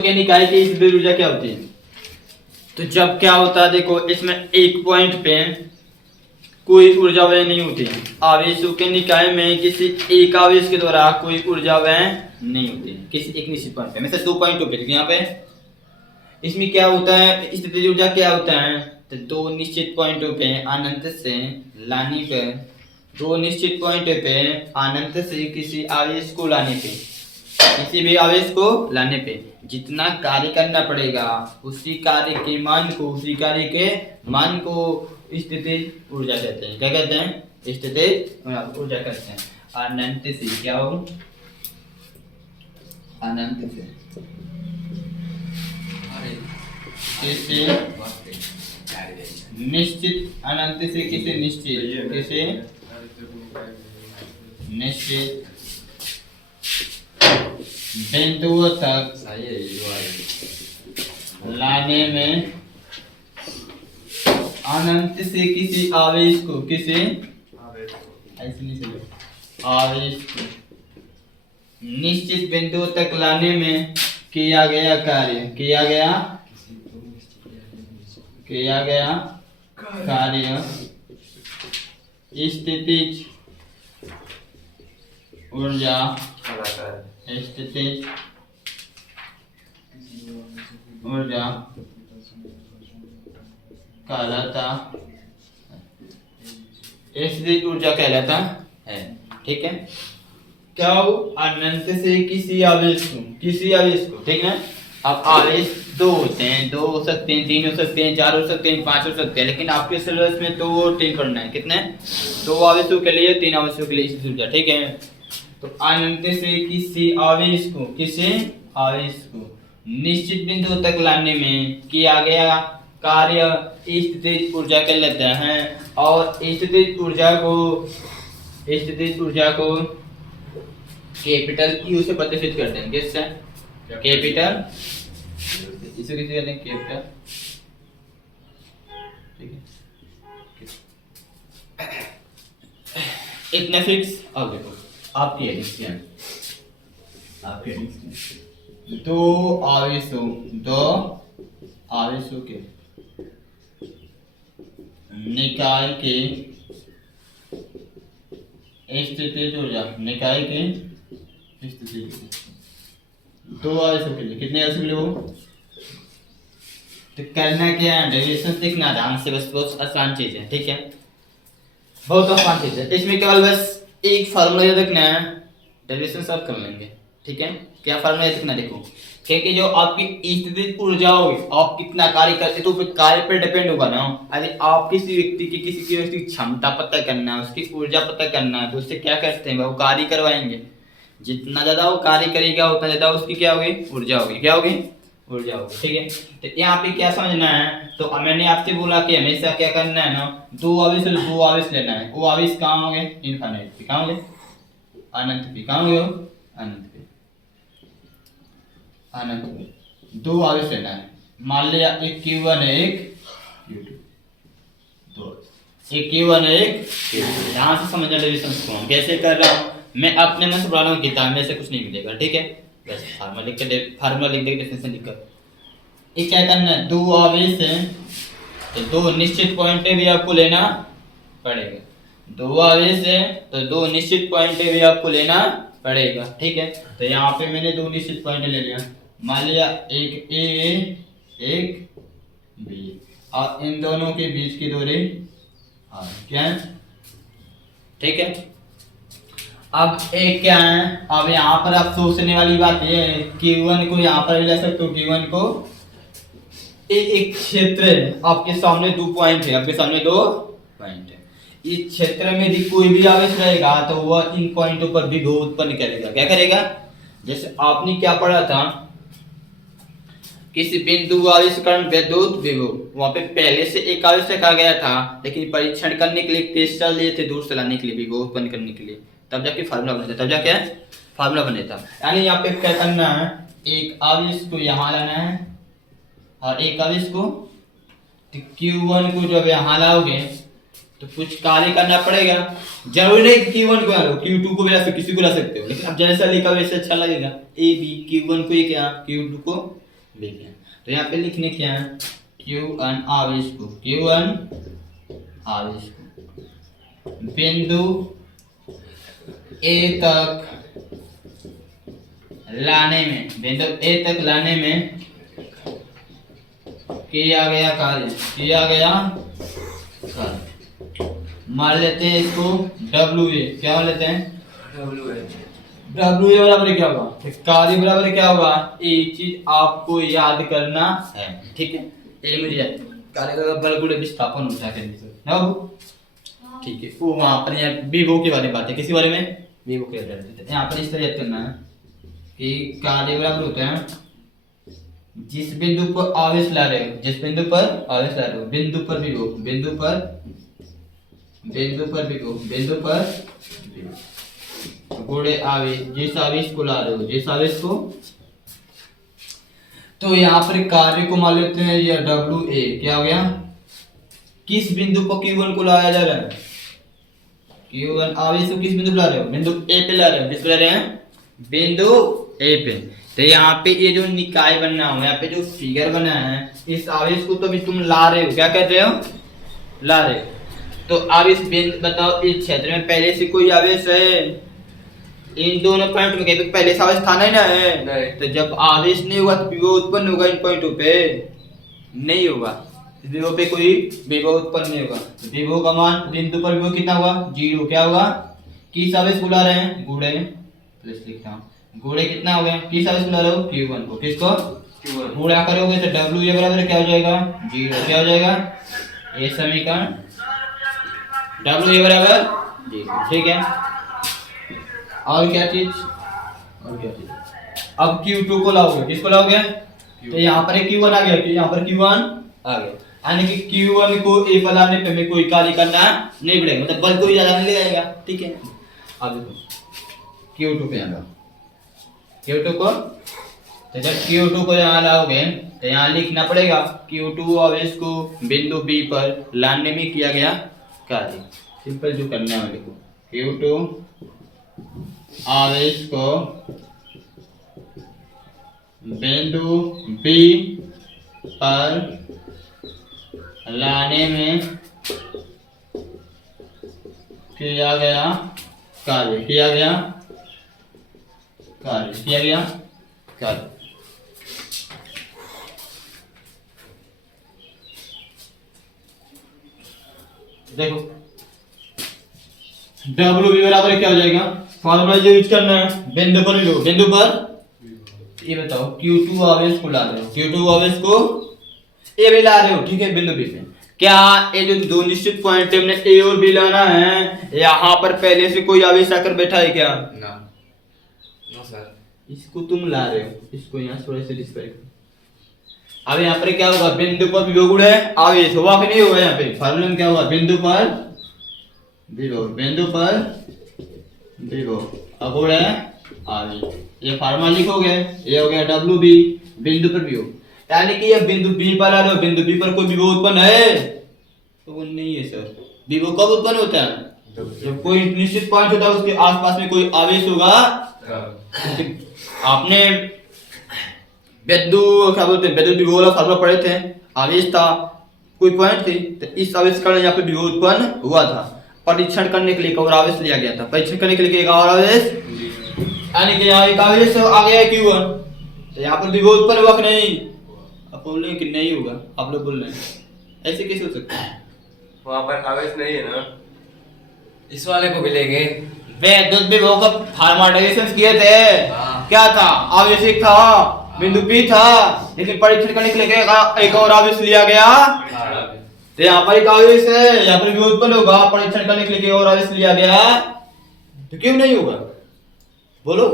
के निकाय की स्थितिज ऊर्जा क्या होती है? तो जब क्या होता है, देखो इसमें एक पॉइंट पे कोई ऊर्जा व्यय नहीं होती है। आवेशों के निकाय में किसी एक आवेश के द्वारा कोई ऊर्जा व्यय नहीं होती है किसी एक निश्चित पॉइंट पे। मतलब 2 पॉइंट पे यहाँ पे इसमें क्या होता है, स्थितिज ऊर्जा क्या होता है, तो 2 निश्चित पॉइंटों पे अनंत से लाने पर 2 निश्चित पॉइंट पे अनंत से किसी आवेश को लाने पे, किसी भी आवेश को लाने पे जितना कार्य करना पड़ेगा उसी कार्य के मान को स्थितिज ऊर्जा कहते हैं। क्या कहते हैं? स्थितिज ऊर्जा कहते हैं। अनंत से क्या हो, अनंत से किसी निश्चित, अनंत से किसी निश्चित बिंदुओं तक लाने में अनंत से किसी आवेश को आवेश को निश्चित बिंदुओं तक लाने में किया गया कार्य स्थितिज ऊर्जा कहलाता है। ठीक है, क्या हो, अनंत से किसी आवेश को ठीक है। अब आवेश 2 होते हैं, 2 हो सकते हैं, 3 हो सकते हैं, 4 हो सकते हैं, 5 हो सकते हैं, लेकिन आपके सिलेबस में 2 और 3 पढ़ना है। कितने? 2 आवेशों के लिए, 3 आवेशों के लिए स्थितिज ऊर्जा। ठीक है, तो अनंत से किसी आवेश को निश्चित बिंदु तक लाने में किया गया कार्य स्थितिज ऊर्जा कहलाता है। और स्थितिज ऊर्जा को कैपिटल U से प्रदर्शित करते हैं। किससे? कैपिटल, इसे किसे कहते हैं? कैपिटल। ठीक है, इतना फिक्स। अब देखो आपकी एडिक्शन, दो आवेशों के निकाय के स्थितिज ऊर्जा, 2 आवेशों के लिए, कितने आवेशों के लिए वो? तो करना क्या है, डेरिवेशन सीखना ध्यान से, बस बहुत आसान चीज है। ठीक है, बहुत आसान चीज है। इसमें केवल बस एक फार्मूला याद रखना है, डेरिवेशन सॉल्व कर लेंगे। ठीक है, क्या फार्मूला याद रखना, देखो क्योंकि जो आपकी स्थितिज ऊर्जा होगी, आप कितना कार्य करते तो फिर कार्य पर डिपेंड होगा ना। यदि आप किसी व्यक्ति की क्षमता पता करना है, उसकी ऊर्जा पता करना है, तो उससे क्या करते हैं, वो कार्य करवाएंगे। जितना ज्यादा वो कार्य करेगा उतना ज्यादा उसकी क्या होगी, ऊर्जा होगी। क्या होगी? ऊर्जा होगी। ठीक है, तो यहाँ पे क्या समझना है, तो मैंने आपसे बोला कि हमेशा क्या करना है ना, 2 आवेश लेना है। वो आवेश कहाँ होंगे? इनफाइनाइट पे। कहाँ होंगे? अनंत पे। कहाँ होंगे? अनंत पे। 2 आवेश लेना है। मान लिया एक Q1 है, एक Q2, 2 एक Q1 है, एक Q2। यहाँ से समझना डेरिवेशन को कैसे कर रहा हूँ मैं, अपने मन से पढ़ा रहा हूँ, किताब में से कुछ नहीं मिलेगा। ठीक है, बस फार्मूला लिख के डेफिनेशन लिख कर ये क्या करना है, 2 आवेश हैं तो 2 निश्चित पॉइंट पे भी आपको लेना पड़ेगा। 2 आवेश है तो 2 निश्चित पॉइंट पे भी आपको लेना पड़ेगा। ठीक है, तो यहाँ पे मैंने 2 निश्चित पॉइंट ले लिया। मान लिया एक A एक B, और इन दोनों के बीच की दूरी R। क्या है? ठीक है, अब एक क्या है, अब यहाँ पर आप सोचने वाली बात ये है, Q1 को यहाँ पर ले सकते हो, Q1 को एक क्षेत्र है, आपके सामने 2 पॉइंट है, इस क्षेत्र में यदि कोई भी आवेश रहेगा तो वह इन पॉइंटों पर विभव उत्पन्न करेगा। क्या करेगा? जैसे आपने क्या पढ़ा था, किसी बिंदु आवेश कारण विद्युत विभव, वहां पे पहले से एक आवेश रखा गया था, लेकिन परीक्षण करने के लिए तेज चल लिए थे, दूर से लाने के लिए, विभव उत्पन्न करने के लिए, तब जाके फार्मूला बने था। यानी यहाँ पे क्या करना है, एक आवेश को यहाँ लाना है और एक आवेश को, तो Q1 को जब यहाँ लाओगे तो कुछ कार्य करना पड़ेगा। जरूरी नहीं Q1 को लो, Q2 को भी ला सकते, किसी को ला सकते हो, लेकिन अब जैसा लिखा वैसे अच्छा लगेगा। A B Q1 को ये क्या, Q2 को बी किया। तो यहाँ पे लिखने क्या है, Q1 आवेश को, Q1 आवेश को बिंदु A तक लाने में, बिंदु A तक लाने में किया गया कार्य, किया गया कार्य। मान लेते हैं इसको WA, क्या मान लेते हैं WA बराबर क्या होगा, कार्य बराबर क्या होगा, एक चीज आपको याद करना है, ठीक है। ए मुझे कार्य का बल गुणे विस्थापन होता है ना बाबू, ठीक है। वो वहां पर विभव के बारे में बात है, किसी बारे में, विभव के बारे में। यहाँ पर इस तरह याद करना है कि कार्य बराबर होता है जिस बिंदु पर आवेश ला रहे हो, जिस बिंदु पर आवेश ला रहे हो, बिंदु पर विभव, बिंदु पर विभव, बिंदु पर गुणे आवेश, जिस आवेश को ला रहे हो, जिस आवेश को। तो यहाँ पर कार्य को मान लेते हैं ये WA, क्या हो गया, किस बिंदु पर Q1 को लाया जा रहा है, Q1 आवेश को किस बिंदु पर ला रहे हो, बिंदु A पे ला रहे हो, किस पे ला रहे हैं, बिंदु A पे। तो यहाँ पे ये जो निकाय बना हुआ है, यहाँ पे जो फिगर बना है, इस आवेश को तो भी तुम ला रहे हो, क्या कह रहे हो, ला रहे हो। तो अब इस बिंदु बताओ, इस क्षेत्र में पहले से कोई आवेश है, इन दोनों पॉइंट में कहीं पहले से आवेश था नहीं ना है नहीं। तो जब आवेश नहीं होगा तो विभव उत्पन्न होगा, इन पॉइंटों पे नहीं होगा, विभव पे कोई विभव उत्पन्न नहीं होगा। विभव का मान बिंदु पर विभव कितना होगा, 0, क्या होगा, किस आवेश को ला रहे हैं, गुणे, प्लस लिखता हूं, गुणे कितना हो गया, किस आवेश को ला रहे हो, Q1 को, किसको, Q1, गुणा करोगे तो WA बराबर क्या हो जाएगा, 0, क्या हो जाएगा, ये समीकरण WA बराबर 0, ठीक है। और क्या चीज, और क्या चीज, अब Q2 को लाओगे, किसको लाओगे, तो यहाँ पर Q1 आ गया, यहाँ पर Q1 आ गया, यानी कि Q1 को A पर लाने पे हमें कोई कार्य करना नहीं पड़ेगा, मतलब बल कोई ज्यादा नहीं लगाएगा, ठीक है। अब देखो Q2 पे आएगा, Q2 को, तो जब Q2 को यहाँ लाओगे तो यहाँ लिखना पड़ेगा Q2 आवेश को बिंदु B पर लाने में किया गया कार्य। सिंपल जो करना है देखो, Q2 आवेश को बिंदु B पर लाने में किया गया कार्य, किया गया कार्य, किया गया कार्य। देखो W बराबर क्या हो जाएगा, फॉर्मूला जो यूज करना है, बिंदु पर विभव, बिंदु पर, ये बताओ Q2 आवेश को ला रहे हो, Q2 आवेश को A भी ला रहे हो, ठीक है, बिंदु B पे। क्या ये जो दो निश्चित पॉइंट है, हमने A और B लाना है, यहाँ पर पहले से कोई आवेश आकर बैठा है क्या, ना, नो सर, इसको तुम ला रहे हो, इसको यहाँ थोड़े से डिस्क्राइब। अब यहाँ पर क्या होगा, बिंदु पर विभव गुणे आवेश होगा कि नहीं होगा, यहाँ पे फॉर्मूला में क्या होगा, बिंदु पर विभव, बिंदु पर विभव गुणे आवेश, ये फॉर्मूला लिखोगे, ये हो गया WB, बिंदु पर विभव, यानी कि ये बिंदु B पर आ रहे हो, बिंदु B पर कोई विभव उत्पन्न है, तो वो नहीं है सर। विभव कब उत्पन्न होता है, जब कोई निश्चित पॉइंट होता है, उसके आसपास में कोई आवेश होगा। आपने विद्युत क्या बोलते हैं, विद्युत विभव वाला फॉर्मूला पढ़े थे, आवेश था, कोई पॉइंट थी, तो इस आवेश के कारण यहाँ पे विभव उत्पन्न हुआ था। परीक्षण करने के लिए एक और आवेश लिया गया था, परीक्षण करने के लिए एक और आवेश, यानी कि यहाँ एक आवेश आ गया है Q1, तो यहाँ पर विभव उत्पन्न हुआ कि नहीं, आप बोल रहे हैं कि नहीं होगा, आप लोग बोल रहे हैं, ऐसे कैसे हो सकता है, वहाँ पर आवेश नहीं है ना, इस वाले को भी लेंगे। विद्युत विभव का फॉर्मेटाइजेशन किए थे, क्या था, आवेशिक था, बिंदु B था, लेकिन परीक्षण करने के लिए एक और आवेश लिया गया, तो यहाँ पर एक आवेश है, यहाँ पर विभव उत्पन्न होगा, परीक्षण करने के लिए एक और आवेश लिया गया, तो क्यों नहीं होगा, बोलो,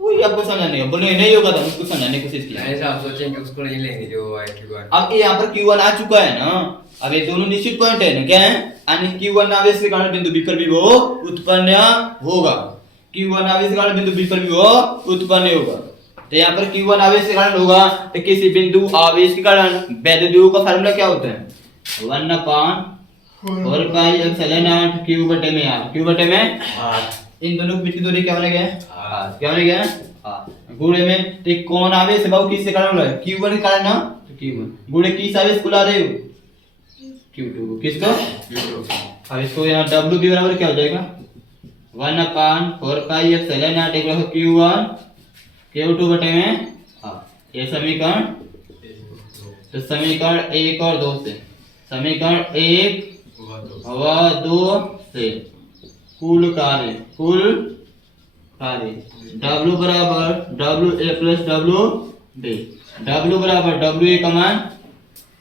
वही आपको समझाने का, बोले नहीं होगा तो उसको समझाने की कोशिश की, ऐसा आप सोचें कि उसको नहीं लेंगे जो Q1। अब यहाँ पर Q1 आ चुका है ना, अब ये दोनों निश्चित पॉइंट है ना, क्या है, यानी Q1 आवेश के कारण बिंदु B पर विभव उत्पन्न होगा, Q1 आवेश के कारण बिंदु B पर विभव उत्पन्न होगा। तो यहाँ पर Q1 आवेश के कारण होगा, तो किसी बिंदु आवेश के कारण विद्युत विभव का फार्मूला क्या होता है, 1/4 पाई एप्सिलॉन नॉट Q बटे में R, Q बटे में R, इन दोनों के बीच की दूरी क्या बनेगा, क्या बनेगा, हाँ गुणे में तो एक कौन आवेश है बाबू किससे कारण है Q1 के कारण ना तो Q1 गुणे किस आवेश को ला रहे हो Q2 किसको अब इसको यहाँ W भी बराबर क्या हो जाएगा 1/4 pi epsilon not equal to Q1 Q2 बटे में हाँ ये समीकरण तो समीकरण 1 और 2 से समीकरण 1 व 2 से कुल कार्य W बराबर WA प्लस WB W बराबर WA का मान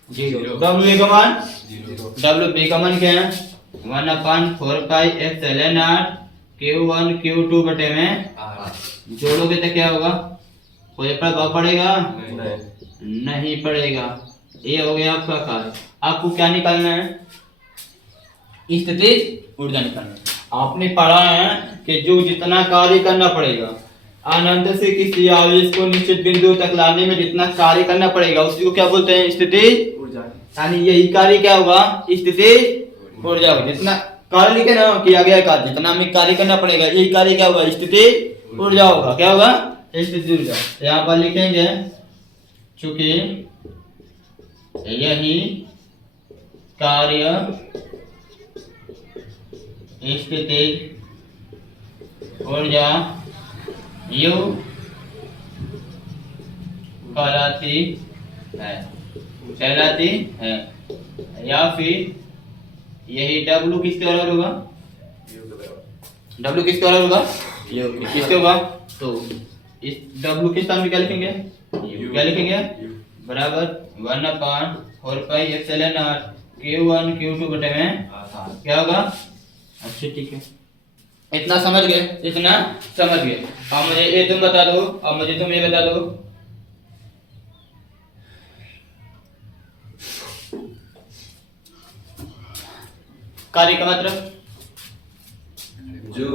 0 WA का मान 0 WB का मान क्या है 1/4 pi epsilon not Q1 Q2 बटे में जोड़ोगे तो क्या होगा कोई प्रभाव पड़ेगा नहीं पड़ेगा ये हो गया आपका कार्य आपको क्या निकालना है स्थितिज ऊर्जा निकालना है आपने पढ़ा है कि जो जितना कार्य करना पड़ेगा अनंत से किसी आवेश को निश्चित बिंदु तक लाने में जितना कार्य करना पड़ेगा उसी को क्या बोलते हैं स्थितिज ऊर्जा यानी यही कार्य क्या होगा स्थितिज ऊर्जा होगा जितना कार्य लिखे ना किया गया कार्य जितना हमें कार्य करना पड़ेगा यही कार्य क्या होगा स्थितिज ऊर्जा होगा क्या होगा स्थितिज ऊर्जा यहाँ पर लिखेंगे चूंकि यही कार्य स्थितिज ऊर्जा यू कहलाती है या फिर यही W किसके बराबर होगा W किसके बराबर होगा यू किसके होगा तो इस W के स्थान में क्या लिखेंगे U क्या लिखेंगे बराबर 1/4 pi epsilon not Q1 Q2 बटे में क्या होगा अच्छा ठीक है इतना समझ गए अब मुझे ये तुम बता दो अब मुझे तुम ये बता दो कार्य का मतलब जूल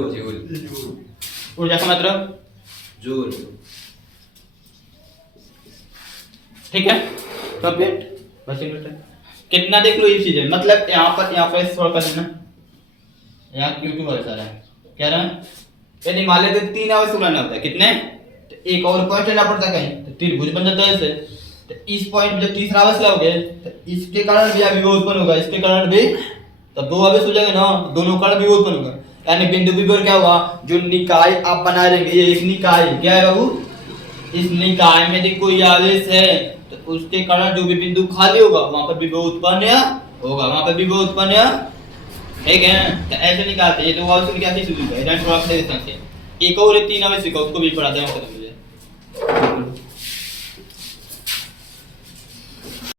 ऊर्जा का मतलब जूल ठीक है कंप्लीट बस कितना देख लो ये चीजें मतलब यहाँ पर सॉल्व कर देना यहाँ Q2 ऐसा रहा है क्या रहा यदि मान लेते 3 आवेश बनाना होता है कितने तो एक और पॉइंट लेना पड़ता है कहीं तो त्रिभुज बन जाता है ऐसे तो इस पॉइंट में जब तीसरा आवेश लाओगे तो इसके कारण भी विभव उत्पन्न होगा इसके कारण भी तब दो आवेश हो जाएंगे ना दोनों कारण विभव उत्पन्न होगा यानी बिंदु P पर क्या होगा जो निकाय आप बना लेंगे ये एक निकाय क्या है बाबू इस निकाय में यदि कोई आवेश है तो उसके कारण जो भी बिंदु खाली होगा वहां पर विभव उत्पन्न होगा वहां पर विभव उत्पन्न ठीक है तो ऐसे निकालते ये दो आवेश क्या चीज है एक और 3 आवेश उसको भी पढ़ाते हैं